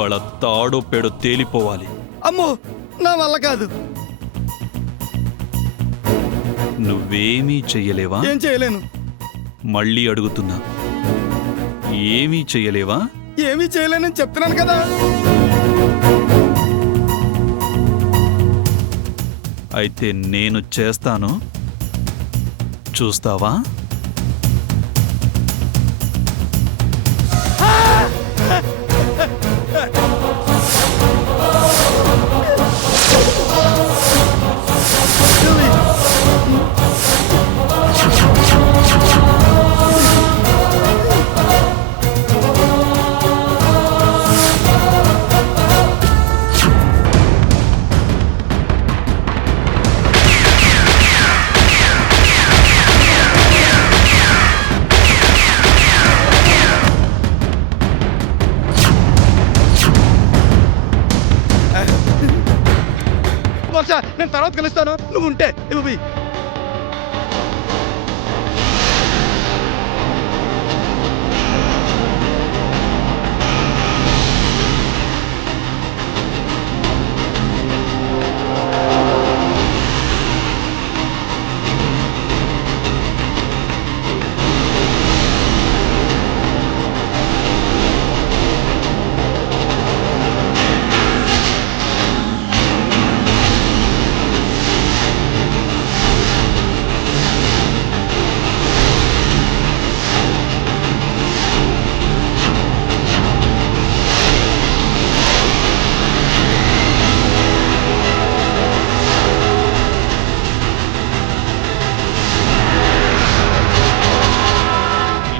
వాళ్ళ తాడో పేడో తేలిపోవాలి. అమ్మో, నా వల్ల కాదు. నువ్వేమీ చెయ్యలేవా? ఏం చేయలేను. మళ్ళీ అడుగుతున్నా, ఏమీ చెయ్యలేవా? ఏమీ చేయలేనని చెప్తున్నాను కదా. అయితే నేను చేస్తాను, చూస్తావా? వర్ష, నేను తర్వాత కలుస్తాను. నువ్వు ఉంటే ఇవ్వి.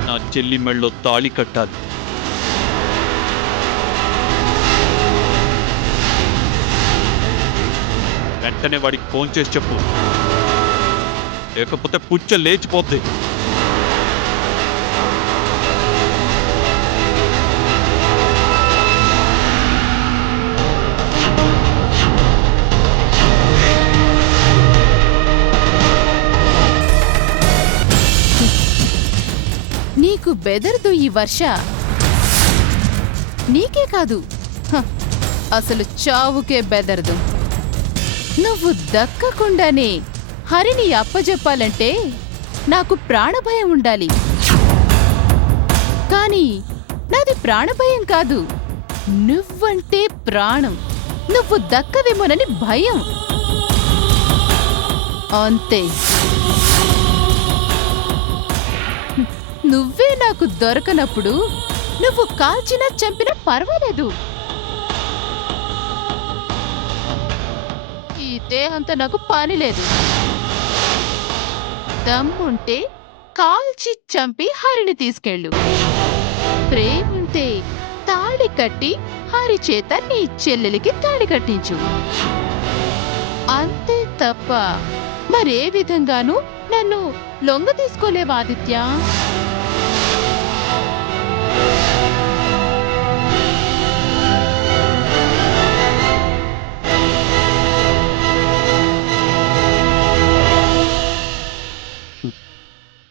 నా చెల్లి మెళ్ళో తాళి కట్టాలి. వెంటనే వాడికి ఫోన్ చేసి చెప్పు, లేకపోతే పుచ్చ లేచిపోద్ది. నీకు బెదరదు ఈ వర్ష. నీకే కాదు, అసలు చావుకే బెదరదు. నువ్వు దక్కకుండానే హరిని అప్పజెప్పాలంటే నాకు ప్రాణభయం ఉండాలి. కానీ నాది ప్రాణభయం కాదు, నువ్వంటే ప్రాణం. నువ్వు దక్కవేమోనని భయం, అంతే. నువ్వే నాకు దొరకనప్పుడు నువ్వు కాల్చినా చంపినా పర్వాలేదు. ఈ దేహంతో నాకు పని లేదు. దమ్ముంటే కాల్చి చంపి హరిని తీసుకెళ్ళు. ప్రేముంటే తాళి కట్టి హరి చేత నీ చెల్లెలికి తాళి కట్టించు. అంతే తప్ప మరే విధంగానూ నన్ను లొంగ తీసుకోలేవా ఆదిత్య?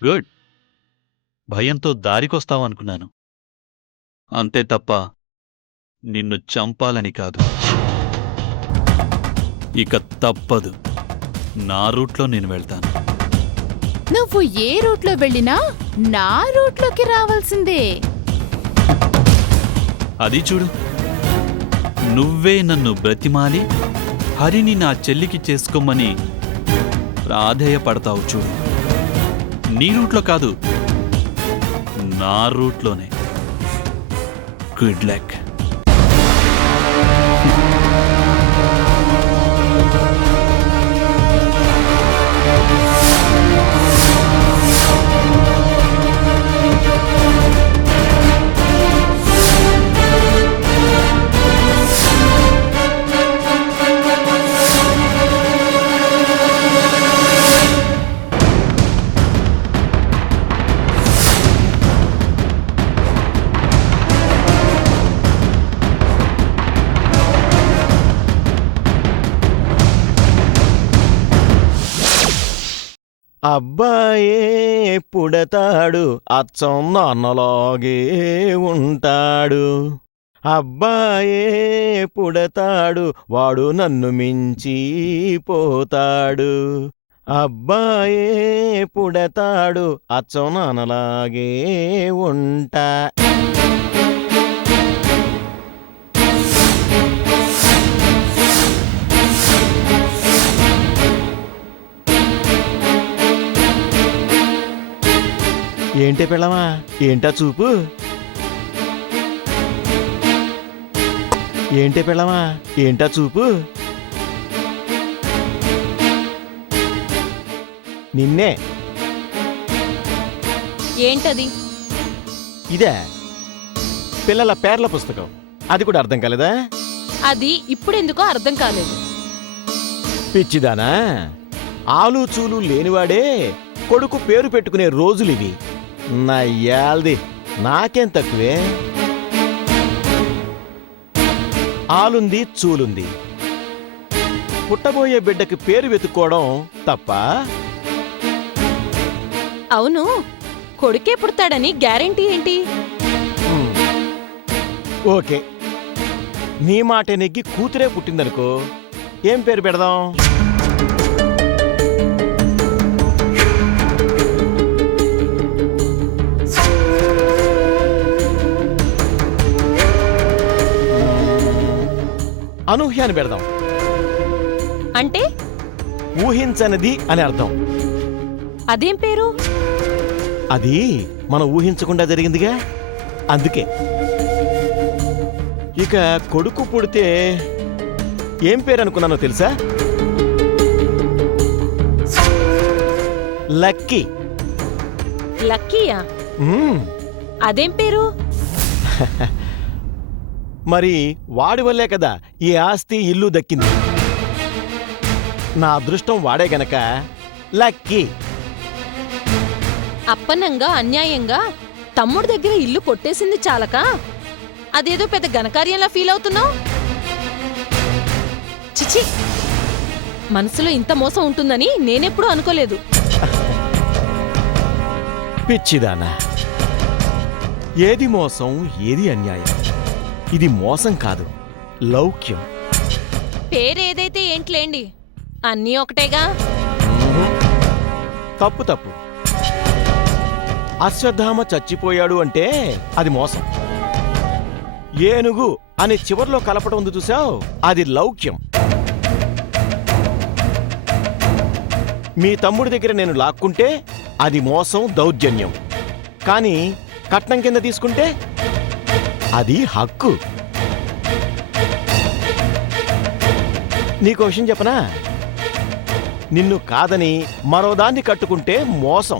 గుడ్. భయంతో దారికొస్తావనుకున్నాను, అంతే తప్ప నిన్ను చంపాలని కాదు. ఇక తప్పదు, నా రూట్లో నేను వెళ్తాను. నువ్వు ఏ రూట్లో వెళ్ళినా నా రూట్లోకి రావాల్సిందే. అది చూడు, నువ్వే నన్ను బ్రతిమాలి హరిని నా చెల్లికి చేసుకోమని ప్రాధేయపడతావు చూడు. నీ రూట్లో కాదు, నా రూట్లోనే. Good luck. అబ్బాయే పుడతాడు, అచ్చం నాన్నలాగే ఉంటాడు. అబ్బాయే పుడతాడు వాడు నన్ను మించి పోతాడు. అబ్బాయే పుడతాడు అచ్చం నాన్నలాగే ఉంటా. ఏంటే పిల్లమా, ఏంటా చూపు? ఏంటే పిల్లమా, ఏంటా చూపు? నిన్నే. ఏంటది? ఇదే పిల్లల పేర్ల పుస్తకం. అది కూడా అర్థం కాలేదా? అది ఇప్పుడెందుకో అర్థం కాలేదు. పిచ్చిదానా, ఆలు చూలు లేనివాడే కొడుకు పేరు పెట్టుకునే రోజులివి. నయ్యాల్ది, నాకేం తక్కువే. ఆలుంది చూలుంది, పుట్టబోయే బిడ్డకి పేరు వెతుక్కోవడం తప్ప? అవును, కొడుకే పుడతాడని గ్యారెంటీ ఏంటి? ఓకే, నీ మాట నెగ్గి కూతురే పుట్టిందనుకో, ఏం పేరు పెడదాం? అనూహ్య అని పెడదాం. అంటే ఊహించనిది అని అర్థం. అదేం పేరు? అది మనం ఊహించకుండా జరిగిందిగా, అందుకే. ఇక కొడుకు పుడితే ఏం పేరు అనుకున్నానో తెలుసా? లక్కీ. లక్కీయా? మ్మ్. అదేం పేరు? మరి వాడి వల్లే కదా ఈ ఆస్తి ఇల్లు దక్కింది. నా అదృష్టం వాడే గనక లక్కీ. అప్పనంగా అన్యాయంగా తమ్ముడి దగ్గర ఇల్లు కొట్టేసింది చాలక అదేదో పెద్ద ఘనకార్యంలా ఫీల్ అవుతున్నావు? చిచి, మనసులో ఇంత మోసం ఉంటుందని నేనెప్పుడూ అనుకోలేదు. పిచ్చిదానా, ఏది మోసం ఏది అన్యాయం? ఇది మోసం కాదు, లౌక్యం. పేరేదైతే ఏంట్లేండి, అన్నీ ఒకటేగా. తప్పు తప్పు. అశ్వత్థామ చచ్చిపోయాడు అంటే అది మోసం. ఏనుగు అని చివర్లో కలపడం ఉంది చూసావు, అది లౌక్యం. మీ తమ్ముడి దగ్గర నేను లాక్కుంటే అది మోసం, దౌర్జన్యం. కానీ కట్నం కింద తీసుకుంటే అది హక్కు. నీకో విషయం చెప్పనా? నిన్ను కాదని మరోదాన్ని కట్టుకుంటే మోసం.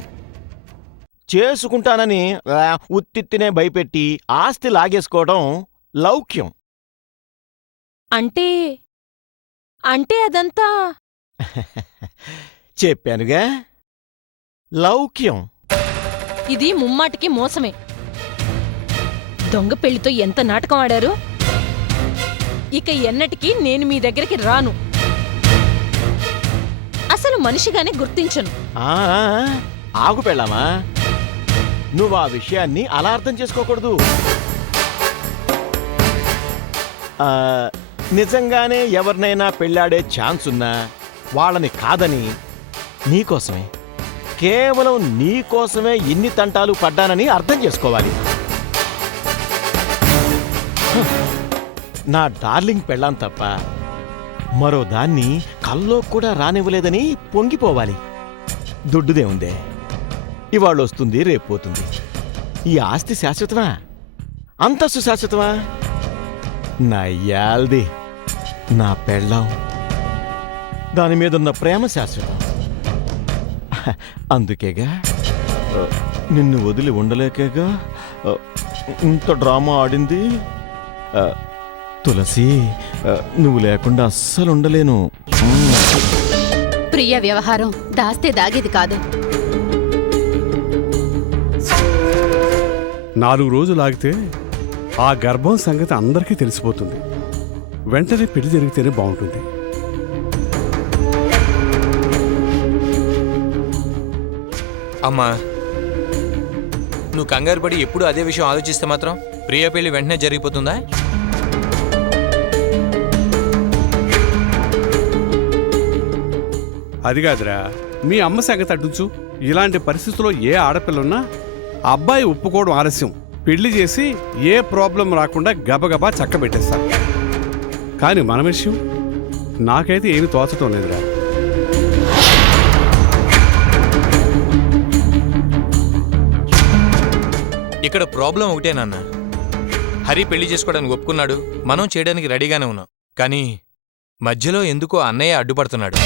చేసుకుంటానని ఉత్తిత్తినే భయపెట్టి ఆస్తి లాగేసుకోవడం లౌక్యం. అంటే అంటే అదంతా చెప్పానుగా, లౌక్యం. ఇది ముమ్మాటికి మోసమే. దొంగ పెళ్లితో ఎంత నాటకం ఆడారు. ఇక ఎన్నటికీ నేను మీ దగ్గరికి రాను. అసలు మనిషిగానే గుర్తించను. ఆ, ఆగు పెళ్ళామా, నువ్వు ఆ విషయాన్ని అలా అర్థం చేసుకోకూడదు. నిజంగానే ఎవరినైనా పెళ్ళాడే ఛాన్స్ ఉన్నా వాళ్ళని కాదని నీకోసమే, కేవలం నీకోసమే ఇన్ని తంటాలు పడ్డానని అర్థం చేసుకోవాలి. నా డార్లింగ్ పెళ్ళాం తప్ప మరో దాన్ని కల్లో కూడా రానివ్వలేదని పొంగిపోవాలి. దుడ్డుదే ఉందే, ఇవాళొస్తుంది రేపు పోతుంది. ఈ ఆస్తి శాశ్వతమా? అంతస్తు శాశ్వతమా? నా యాల్ది, నా పెళ్ళాం, దాని మీదున్న ప్రేమ శాశ్వతం. అందుకేగా నిన్ను వదిలి ఉండలేకేగా ఇంత డ్రామా ఆడింది. తులసి, నువ్వు లేకుండా అస్సలు ఉండలేను. ప్రియ వ్యవహారం దాస్తే దాగేది కాదు. 4 రోజులు ఆగితే ఆ గర్భం సంగతి అందరికీ తెలిసిపోతుంది. వెంటనే పెళ్లి జరిగితేనే బాగుంటుంది. అమ్మా, నువ్వు కంగారు పడి ఎప్పుడు అదే విషయం ఆలోచిస్తే మాత్రం ప్రియ పెళ్లి వెంటనే జరిగిపోతుందా? అది కాదురా, మీ అమ్మ సంగతి అడ్డుంచు. ఇలాంటి పరిస్థితుల్లో ఏ ఆడపిల్లున్నా అబ్బాయి ఒప్పుకోవడం ఆలస్యం, పెళ్లి చేసి ఏ ప్రాబ్లం రాకుండా గబగబా చక్కబెట్టేస్తారు. కానీ మన విషయం నాకైతే ఏమి తోచటం లేదురా. ఇక్కడ ప్రాబ్లం ఒకటే నాన్న. హరి పెళ్లి చేసుకోవడానికి ఒప్పుకున్నాడు, మనం చేయడానికి రెడీగానే ఉన్నాం. కానీ మధ్యలో ఎందుకో అన్నయ్య అడ్డుపడుతున్నాడు.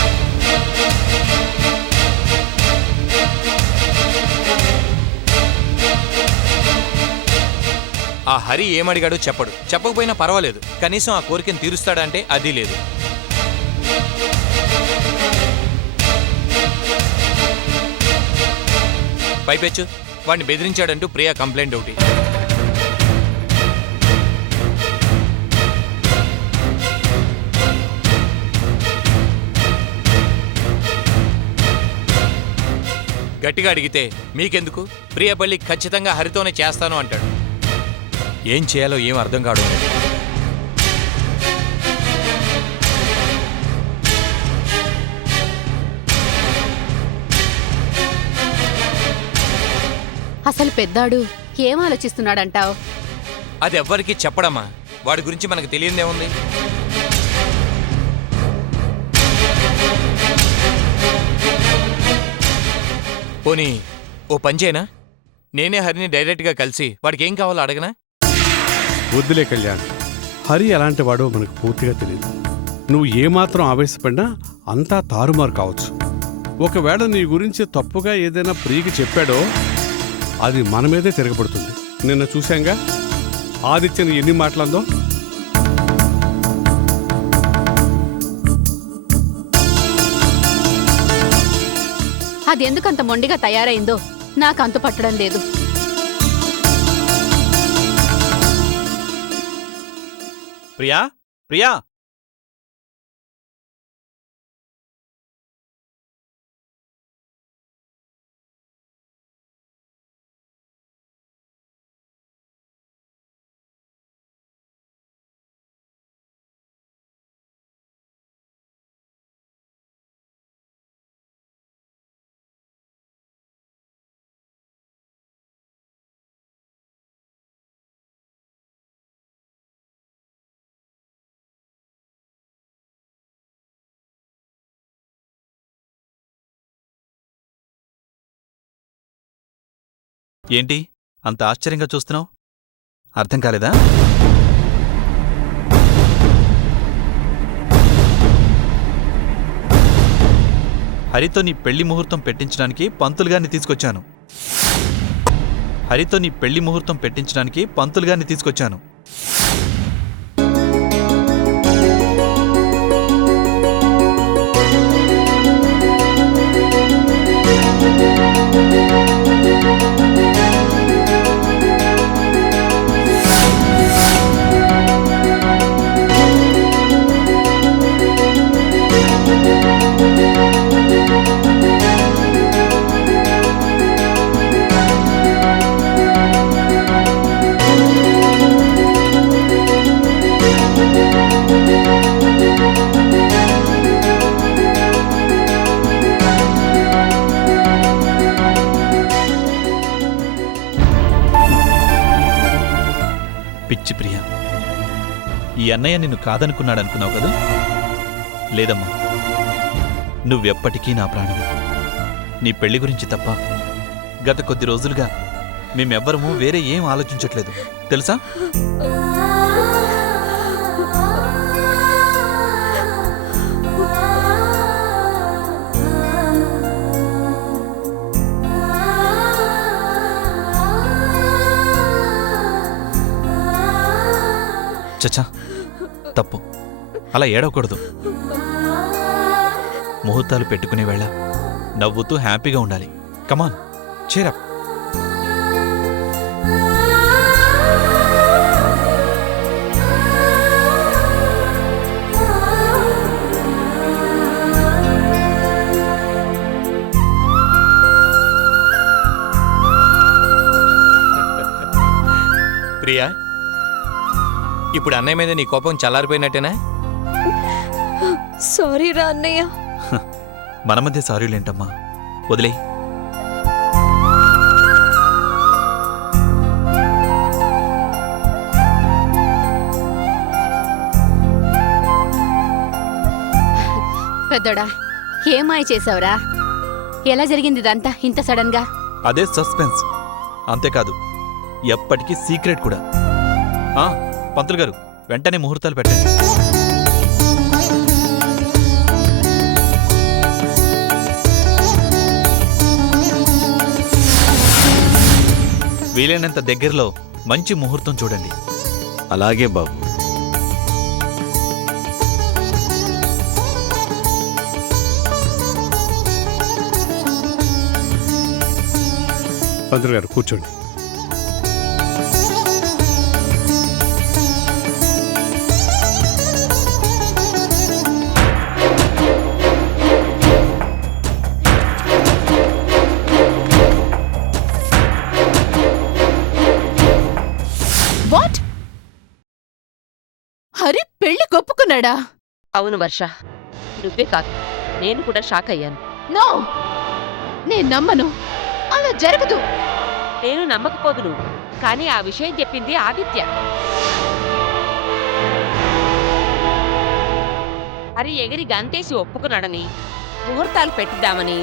ఆ హరి ఏమడిగాడో చెప్పడు, చెప్పకపోయినా పర్వాలేదు, కనీసం ఆ కోరికను తీరుస్తాడంటే అది లేదు. పైపెచ్చు వాడిని బెదిరించాడంటూ ప్రియా కంప్లైంట్ ఒకటి. గట్టిగా అడిగితే మీకెందుకు, ప్రియా పెళ్లి ఖచ్చితంగా హరితోనే చేస్తాను అంటాడు. ఏం చేయాలో ఏం అర్థం కావడం లేదు. అసలు పెద్దాడు ఏం ఆలోచిస్తున్నాడంటావు? అది ఎవ్వరికీ చెప్పడమ్మా, వాడి గురించి మనకు తెలియదేముంది. పోనీ ఓ పంచేనా, నేనే హరిని డైరెక్ట్గా కలిసి వాడికి ఏం కావాలో అడగనా? వద్దులే కళ్యాణ్, హరి ఎలాంటి వాడో మనకు పూర్తిగా తెలియదు. నువ్వు ఏమాత్రం ఆవేశపడినా అంతా తారుమారు కావచ్చు. ఒకవేళ నీ గురించి తప్పుగా ఏదైనా ప్రియకి చెప్పాడో అది మన మీదే తిరగబడుతుంది. నిన్న చూశాంగా ఆదిత్యని ఎన్ని మాటలందో. అది ఎందుకంత మొండిగా తయారైందో నాకు అంతు పట్టడం లేదు. ప్రియా, ప్రియా, ఏంటి అంత ఆశ్చర్యంగా చూస్తున్నావు? అర్థం కాలేదా? హరితో నీ పెళ్లి ముహూర్తం పెట్టించడానికి పంతులుగారిని తీసుకొచ్చాను. హరితో నీ పెళ్లి ముహూర్తం పెట్టించడానికి పంతులుగారిని తీసుకొచ్చాను. పిచ్చి ప్రియా, ఈ అన్నయ్య నిన్ను కాదనుకున్నాడనుకున్నావు కదా? లేదమ్మా, నువ్వెప్పటికీ నా ప్రాణం. నీ పెళ్లి గురించి తప్ప గత కొద్ది రోజులుగా మేమెవ్వరము వేరే ఏం ఆలోచించట్లేదు, తెలుసా? చచ్చా, తప్పు, అలా ఏడవకూడదు. ముహూర్తాలు పెట్టుకునే వేళ నవ్వుతూ హ్యాపీగా ఉండాలి. కమాన్, చేరప్. ప్రియా, ఇప్పుడు అన్నయ్య మీద నీ కోపం చల్లారిపోయినట్టేనా? సారీ రా అన్నయ్య. మన మధ్య సారీలేంటమ్మా, వదిలే. పెద్దోడా ఏమాయ చేసావురా? ఎలా జరిగింది ఇదంతా ఇంత సడన్ గా? అదే సస్పెన్స్. అంతేకాదు ఎప్పటికీ సీక్రెట్ కూడా. పంతులు గారు, వెంటనే ముహూర్తాలు పెట్టండి. వీలైనంత దగ్గరలో మంచి ముహూర్తం చూడండి. అలాగే బాబు. పంతులు గారు కూర్చోండి. వాట్? హరి పెళ్లి కొప్పుకున్నాడా? అవును వర్ష, నువ్వే కాదు నేను కూడా షాక్ అయ్యాను. నో, నేను నమ్మను. అలా జరగదు. నేను నమ్మకపోదును, కానీ ఆ విషయం చెప్పింది ఆదిత్య. హరి ఎగిరి గంతేసి ఒప్పుకున్నాడని, ముహూర్తాలు పెట్టిద్దామని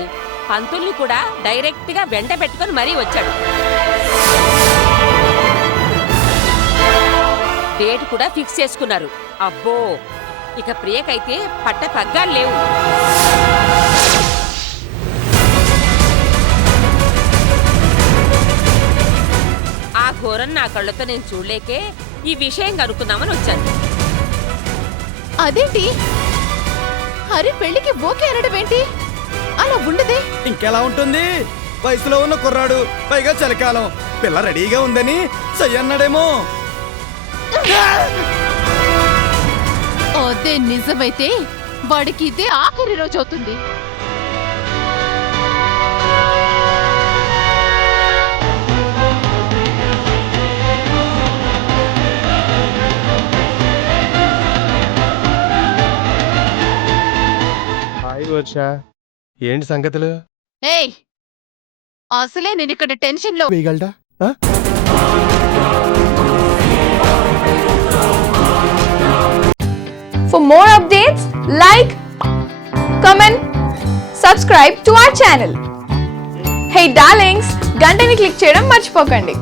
పంతుల్ని కూడా డైరెక్ట్ గా వెంట పెట్టుకుని మరీ వచ్చాడు. డేట్ కూడా ఫిక్స్ చేసుకున్నారు. అబ్బో, ఇక ప్రియకైతే పట్ట పగ్గాలు లేవు. ఆ ఘోరం నా కళ్ళతో నేను చూడలేకే ఈ విషయం కనుక్కుందామని వచ్చాను. అదేంటి, హరి పెళ్లికి ఓకే అనడం ఏంటి? అలా ఉండదే. ఇంకెలా ఉంటుంది? వయసులో ఉన్న కుర్రాడు, పైగా చలికాలం, పిల్ల రెడీగా ఉందని సయ్యన్నాడేమో. అదే నిజమైతే వాడికి ఇదే ఆఖరి రోజు అవుతుంది. హాయ్ వర్ష, ఏంటి సంగతులు? ఏయ్, అసలే నేను ఇక్కడ టెన్షన్ లో. వేయగలడా? For more updates, like, comment, subscribe to our channel. Hey darlings, గంటని click చేయడం మర్చిపోకండి.